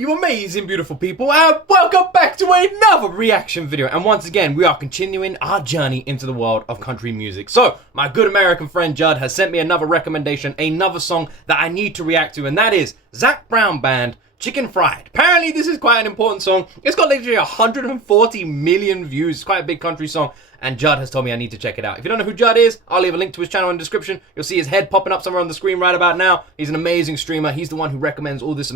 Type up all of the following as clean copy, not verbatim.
you amazing, beautiful people, and welcome back to another reaction video. And once again, we are continuing our journey into the world of country music. So, my good American friend Judd has sent me another recommendation, another song that I need to react to, and that is Zac Brown Band, Chicken Fried. Apparently, this is quite an important song. It's got literally 140 million views. It's quite a big country song, and Judd has told me I need to check it out. If you don't know who Judd is, I'll leave a link to his channel in the description. You'll see his head popping up somewhere on the screen right about now. He's an amazing streamer. He's the one who recommends all this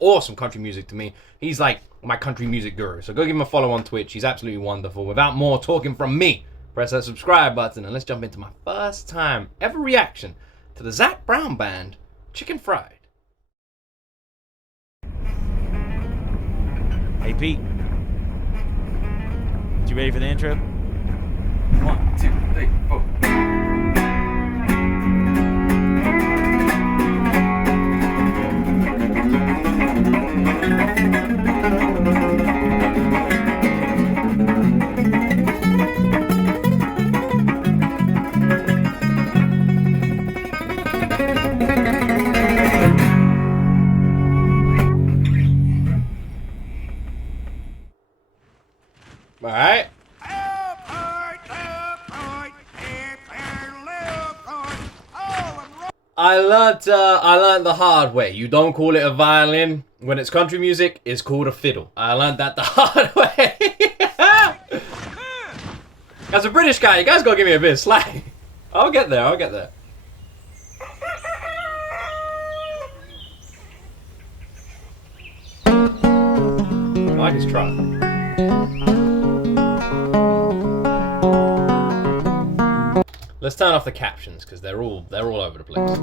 awesome country music to me. He's like my country music guru. So go give him a follow on Twitch. He's absolutely wonderful. Without more talking from me, press that subscribe button and let's jump into my first time ever reaction to the Zac Brown Band, Chicken Fried. Hey Pete, you ready for the intro? 1, 2, 3, 4. All right. I learned the hard way. You don't call it a violin when it's country music. It's called a fiddle. I learned that the hard way. As a British guy, you guys gotta give me a bit of slack. I'll get there. I'll get there. I like his truck. Let's turn off the captions because they're all over the place.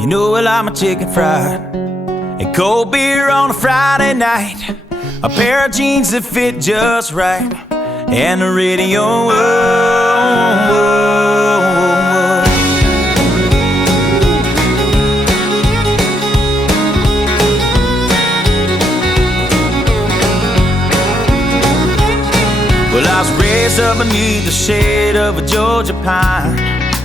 You know I like my chicken fried, and cold beer on a Friday night, a pair of jeans that fit just right, and the radio. Whoa, whoa, whoa. Well, I was raised up beneath the shade of a Georgia pine,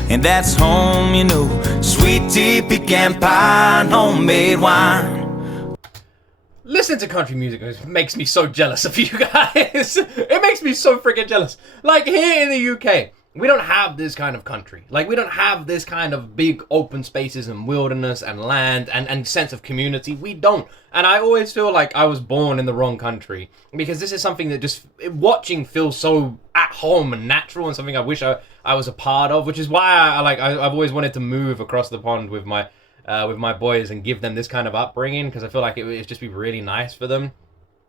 and that's home, you know. Sweet tea, pecan pie, and homemade wine. Listening to country music makes me so jealous of you guys. It makes me so freaking jealous. Like, here in the UK, we don't have this kind of country. Like, we don't have this kind of big open spaces and wilderness and land and sense of community. We don't. And I always feel like I was born in the wrong country, because this is something that just watching feels so at home and natural, and something I wish I was a part of, which is why I've always wanted to move across the pond with my boys and give them this kind of upbringing, because I feel like it would just be really nice for them.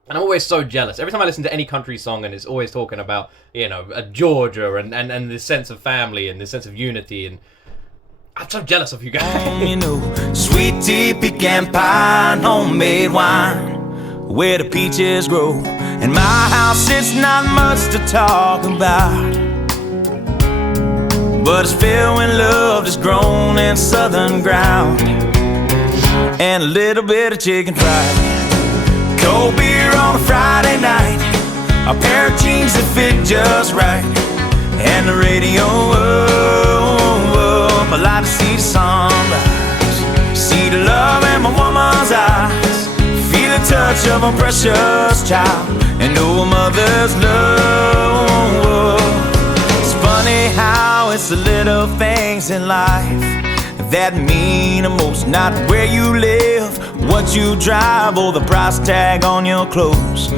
And I'm always so jealous. Every time I listen to any country song and it's always talking about, you know, Georgia and this sense of family and this sense of unity, and I'm so jealous of you guys. You know, sweet tea, pecan pie, and homemade wine, where the peaches grow. In my house, it's not much to talk about, but it's filled with love that's grown in southern ground, and a little bit of chicken fried. Cold beer on a Friday night, a pair of jeans that fit just right, and the radio. I like to see the sunrise, see the love in my woman's eyes, feel the touch of a precious child, and know a mother's love. It's funny how it's the little things in life that mean the most. Not where you live, what you drive, or the price tag on your clothes.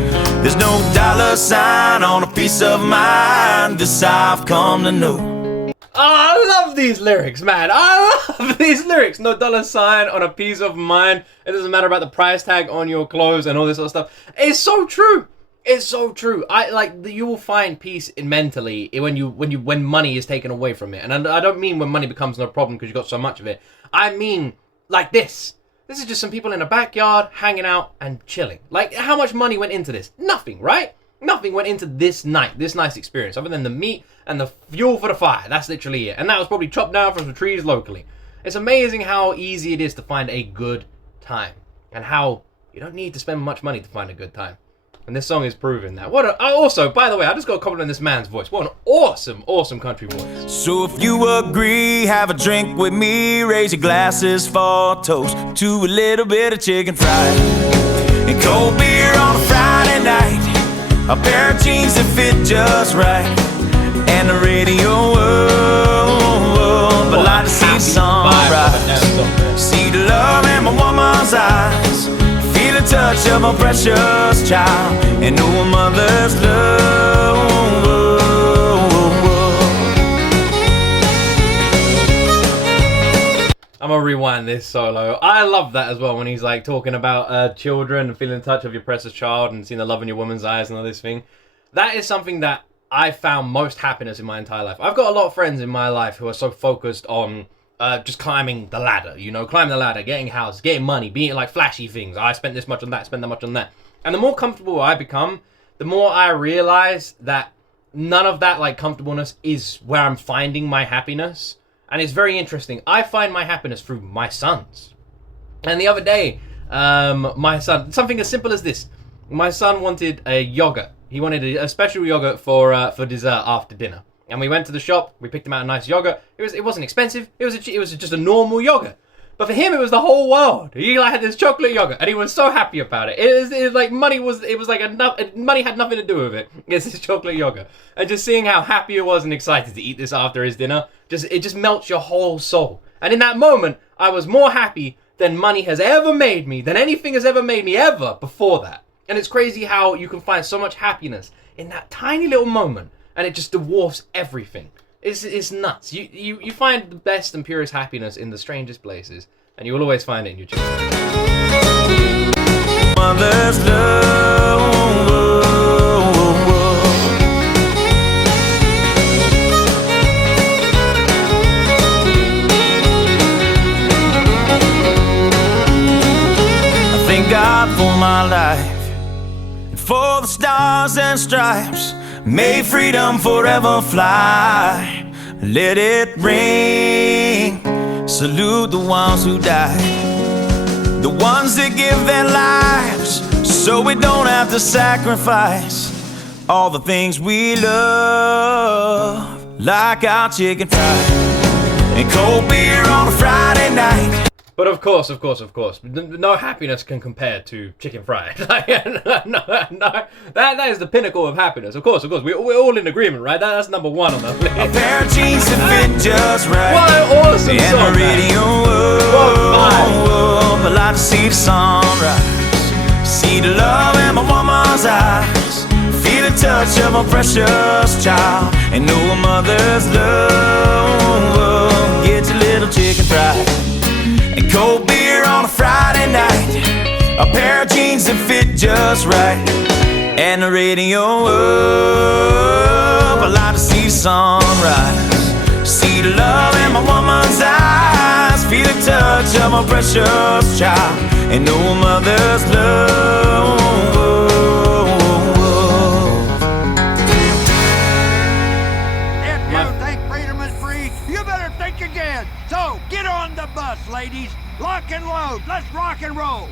There's no dollar sign on a piece of mind, this I've come to know. Oh, I love these lyrics, man. I love these lyrics. No dollar sign on a piece of mind. It doesn't matter about the price tag on your clothes and all this sort of stuff. It's so true. It's so true. You will find peace in mentally when money is taken away from it. And I don't mean when money becomes no problem because you got so much of it. I mean like this. This is just some people in a backyard hanging out and chilling. Like, how much money went into this? Nothing, right? Nothing went into this nice experience, other than the meat and the fuel for the fire. That's literally it. And that was probably chopped down from some trees locally. It's amazing how easy it is to find a good time, and how you don't need to spend much money to find a good time. And this song is proving that. Also, by the way, I just got to compliment this man's voice. What an awesome country voice. So if you agree, have a drink with me. Raise your glasses for toast to a little bit of chicken fried and cold beer on a Friday night. A pair of jeans that fit just right, and the radio world. But like to see the sunrise, see the love in my woman's eyes, feel the touch of a precious child, and know a mother's love. I'm gonna rewind this solo. I love that as well when he's like talking about children and feeling the touch of your precious child and seeing the love in your woman's eyes and all this thing. That is something that I found most happiness in my entire life. I've got a lot of friends in my life who are so focused on just climbing the ladder, climbing the ladder, getting a house, getting money, being like flashy things. I spent this much on that, spend that much on that. And the more comfortable I become, the more I realize that none of that like comfortableness is where I'm finding my happiness. And it's very interesting. I find my happiness through my sons. And the other day, my son, something as simple as this. My son wanted a yogurt. He wanted a special yogurt for dessert after dinner. And we went to the shop. We picked him out a nice yogurt. It wasn't expensive. It was just a normal yogurt. But for him, it was the whole world. He like had this chocolate yogurt, and he was so happy about it. It was like money money had nothing to do with it. It's this chocolate yogurt, and just seeing how happy he was and excited to eat this after his dinner, it just melts your whole soul. And in that moment, I was more happy than money has ever made me, than anything has ever made me ever before that. And it's crazy how you can find so much happiness in that tiny little moment, and it just dwarfs everything. It's nuts. You find the best and purest happiness in the strangest places, and you will always find it in your children. Mother's love. I thank God for my life and for the stars and stripes. May freedom forever fly. Let it ring. Salute the ones who died, the ones that give their lives so we don't have to sacrifice all the things we love, like our chicken fried and cold beer on a Friday night. But of course, no happiness can compare to chicken fried. no, that is the pinnacle of happiness. Of course, we're all in agreement, right? That's number one on the list. A pair of jeans that fit just right. What an awesome and song, the radio world. I like to see the sunrise, see the love in my woman's eyes, feel the touch of a precious child, and know a mother's love. Get your little chicken fried and cold beer on a Friday night, a pair of jeans that fit just right, and the radio up. I like to see the sunrise, see the love in my woman's eyes, feel the touch of my precious child, and know a mother's love. If you think freedom is free, you better think again. So get on the bus, ladies. Lock and load. Let's rock and roll.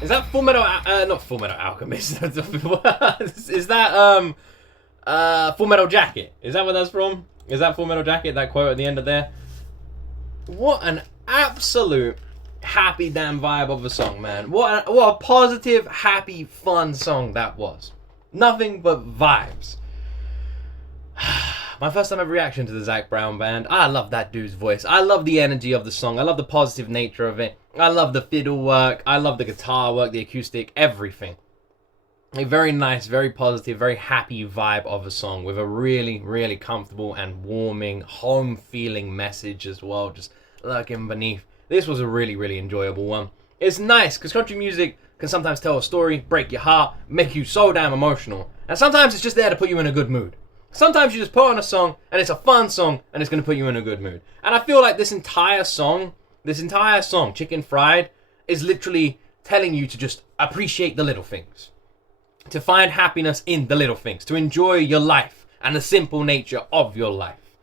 Is that Full Metal? Not Full Metal Alchemist. Is that Full Metal Jacket? Is that what that's from? Is that Full Metal Jacket? That quote at the end of there. What an absolute happy damn vibe of a song, man. What a positive, happy, fun song that was. Nothing but vibes. My first time ever reaction to the Zac Brown Band. I love that dude's voice. I love the energy of the song. I love the positive nature of it. I love the fiddle work. I love the guitar work, the acoustic, everything. A very nice, very positive, very happy vibe of a song with a really, really comfortable and warming, home-feeling message as well, just lurking beneath. This was a really, really enjoyable one. It's nice, because country music can sometimes tell a story, break your heart, make you so damn emotional. And sometimes it's just there to put you in a good mood. Sometimes you just put on a song, and it's a fun song, and it's going to put you in a good mood. And I feel like this entire song, Chicken Fried, is literally telling you to just appreciate the little things. To find happiness in the little things. To enjoy your life and the simple nature of your life.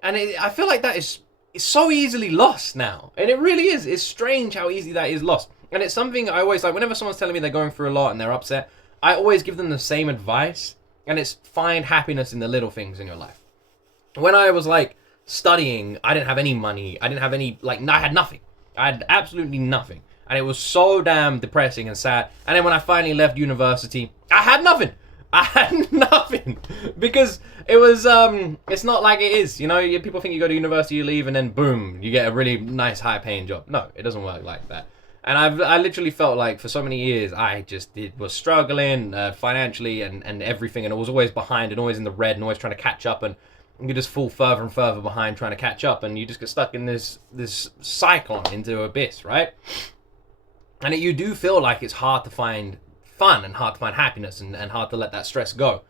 And I feel like that is so easily lost now. And it really is. It's strange how easy that is lost. And it's something I always like, whenever someone's telling me they're going through a lot and they're upset, I always give them the same advice, and it's find happiness in the little things in your life. When I was like studying, I didn't have any money. I didn't have any, like, I had nothing. I had absolutely nothing. And it was so damn depressing and sad. And then when I finally left university, I had nothing. I had nothing. Because it was, it's not like it is. You know, people think you go to university, you leave, and then boom, you get a really nice, high-paying job. No, it doesn't work like that. And I literally felt like for so many years, I was struggling financially and everything. And I was always behind and always in the red and always trying to catch up. And you just fall further and further behind trying to catch up. And you just get stuck in this cyclone into abyss, right? And you do feel like it's hard to find fun and hard to find happiness and hard to let that stress go.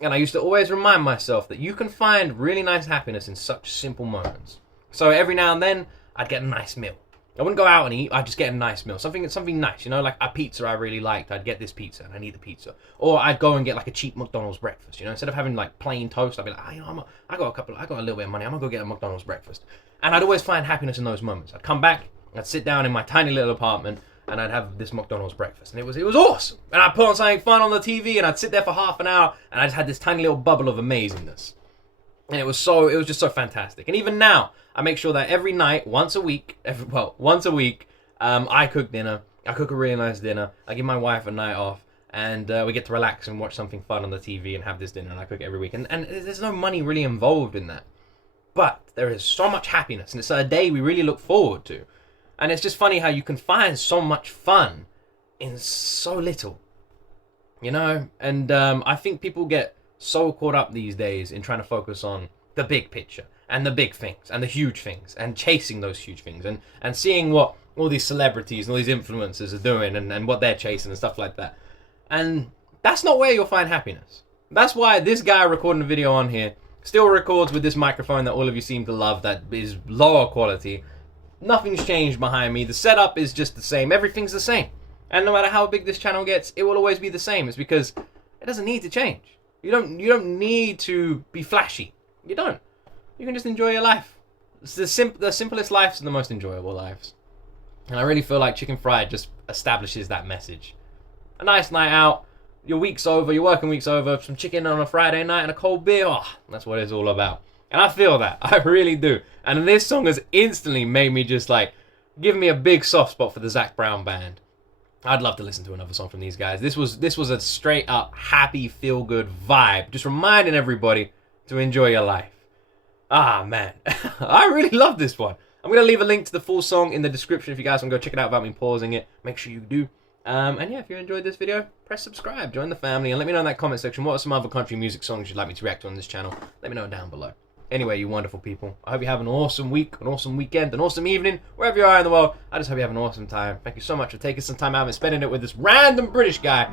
And I used to always remind myself that you can find really nice happiness in such simple moments. So every now and then, I'd get a nice meal. I wouldn't go out and eat, I'd just get a nice meal. Something nice, you know, like a pizza I really liked. I'd get this pizza and I'd eat the pizza. Or I'd go and get like a cheap McDonald's breakfast, you know, instead of having like plain toast, I'd be like, oh, you know, I got a little bit of money, I'm gonna go get a McDonald's breakfast. And I'd always find happiness in those moments. I'd come back, I'd sit down in my tiny little apartment, and I'd have this McDonald's breakfast, and it was awesome. And I'd put on something fun on the TV, and I'd sit there for half an hour, and I just had this tiny little bubble of amazingness. And it was just so fantastic. And even now, I make sure that every night, once a week, I cook dinner. I cook a really nice dinner. I give my wife a night off, and we get to relax and watch something fun on the TV and have this dinner. And I cook it every week. And there's no money really involved in that, but there is so much happiness, and it's a day we really look forward to. And it's just funny how you can find so much fun in so little, you know? And I think people get so caught up these days in trying to focus on the big picture and the big things and the huge things and chasing those huge things and seeing what all these celebrities and all these influencers are doing and what they're chasing and stuff like that. And that's not where you'll find happiness. That's why this guy recording a video on here still records with this microphone that all of you seem to love that is lower quality. Nothing's changed behind me. The setup is just the same. Everything's the same. And no matter how big this channel gets, it will always be the same. It's because it doesn't need to change. You don't need to be flashy. You don't. You can just enjoy your life. It's the simplest lives are the most enjoyable lives. And I really feel like Chicken Fried just establishes that message. A nice night out. Your week's over. Your working week's over. Some chicken on a Friday night and a cold beer. Oh, that's what it's all about. And I feel that. I really do. And this song has instantly made me just like, give me a big soft spot for the Zac Brown Band. I'd love to listen to another song from these guys. This was a straight up happy, feel good vibe. Just reminding everybody to enjoy your life. Ah, man. I really love this one. I'm going to leave a link to the full song in the description if you guys want to go check it out without me pausing it. Make sure you do. And yeah, if you enjoyed this video, press subscribe, join the family, and let me know in that comment section what are some other country music songs you'd like me to react to on this channel. Let me know down below. Anyway, you wonderful people, I hope you have an awesome week, an awesome weekend, an awesome evening, wherever you are in the world. I just hope you have an awesome time. Thank you so much for taking some time out and spending it with this random British guy.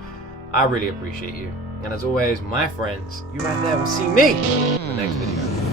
I really appreciate you. And as always, my friends, you right there will see me in the next video.